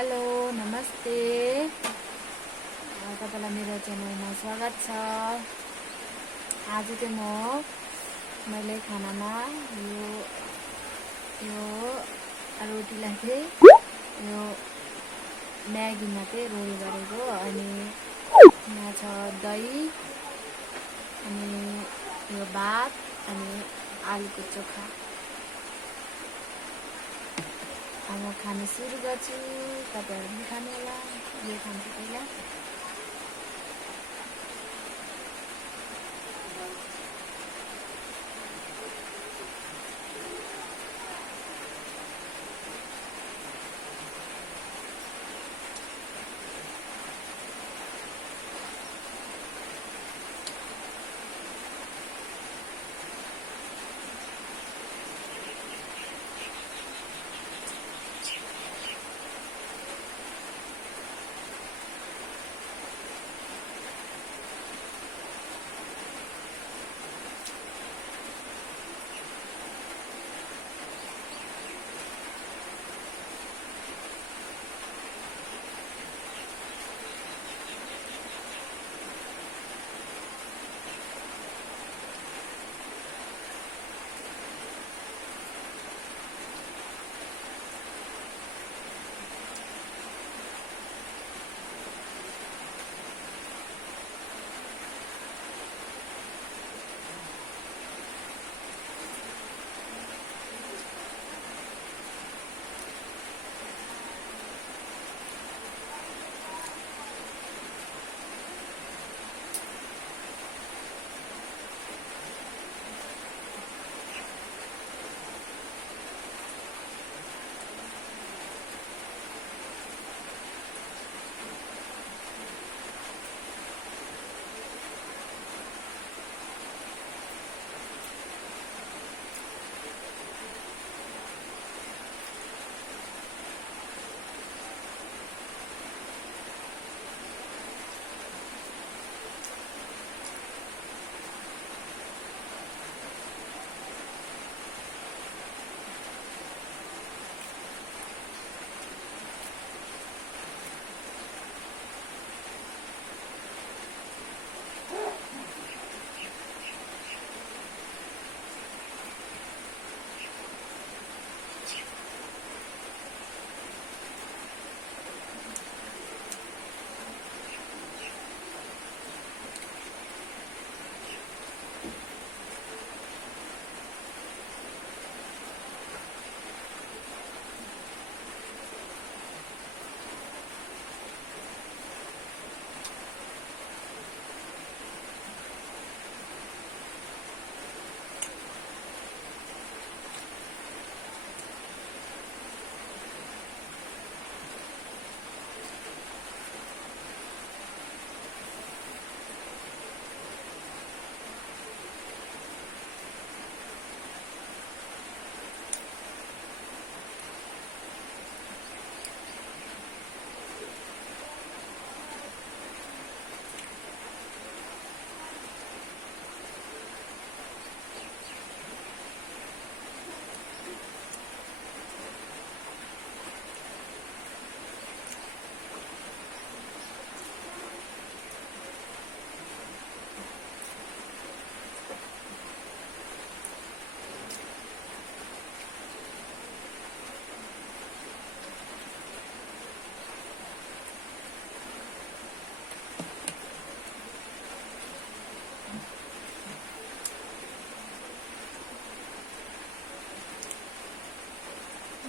हेलो नमस्ते तपाईँलाई मेरो च्यानलमा स्वागत छ। आज चाहिँ मैले खानामा यो रोटीलाई चाहिँ यो म्यागीमा चाहिँ रोल गरेको, अनि यहाँ छ दही, अनि यो भात, अनि आलुको चोखा। अब खानु सुरु गर्छु। तपाईँहरू पनि खानु होला। यो खान्छु पहिला।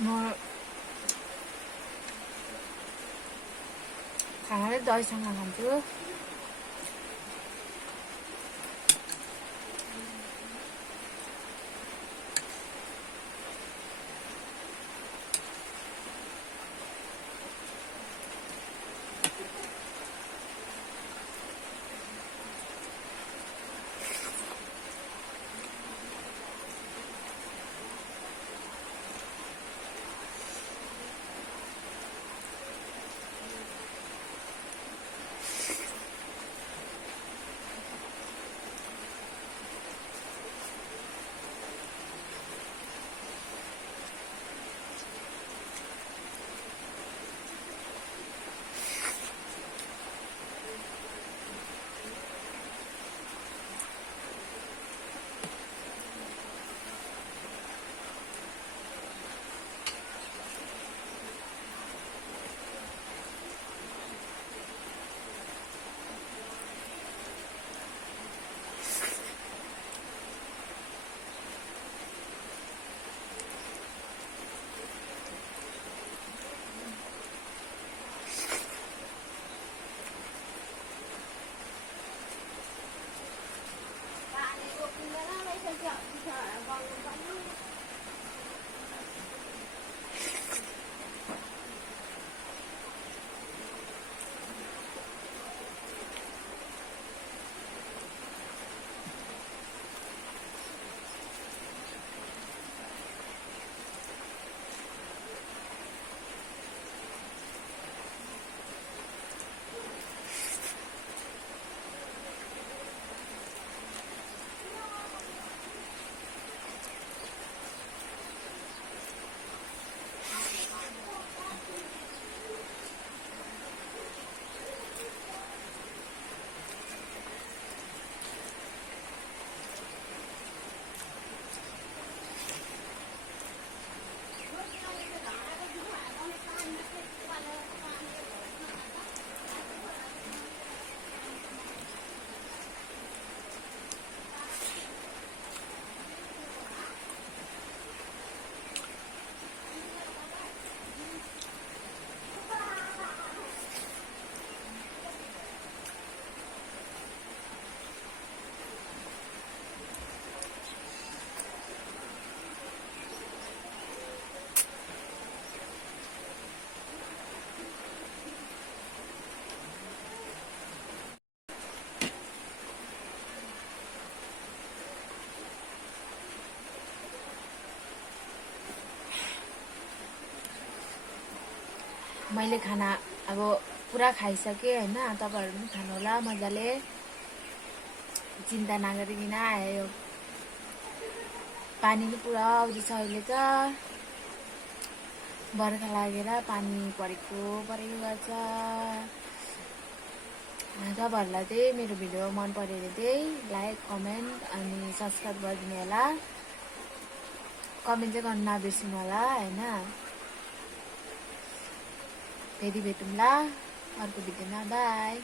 म खाना चाहिँ दहीसँग खान्छु। मैले खाना अब पुरा खाइसकेँ होइन। तपाईँहरू पनि खानु होला मजाले, चिन्ता नगरिकन आयो। पानी पनि पुरा आउँदैछ अहिले त, बर्खा लागेर पानी परेको गर्छ। तपाईँहरूलाई चाहिँ मेरो भिडियो मन पऱ्यो भने चाहिँ लाइक कमेन्ट अनि सब्सक्राइब गरिदिनु होला। कमेन्ट चाहिँ गर्नु नबिर्सिनु होला होइन। फेरि भेटौँला अर्को भिडियोमा, बाई।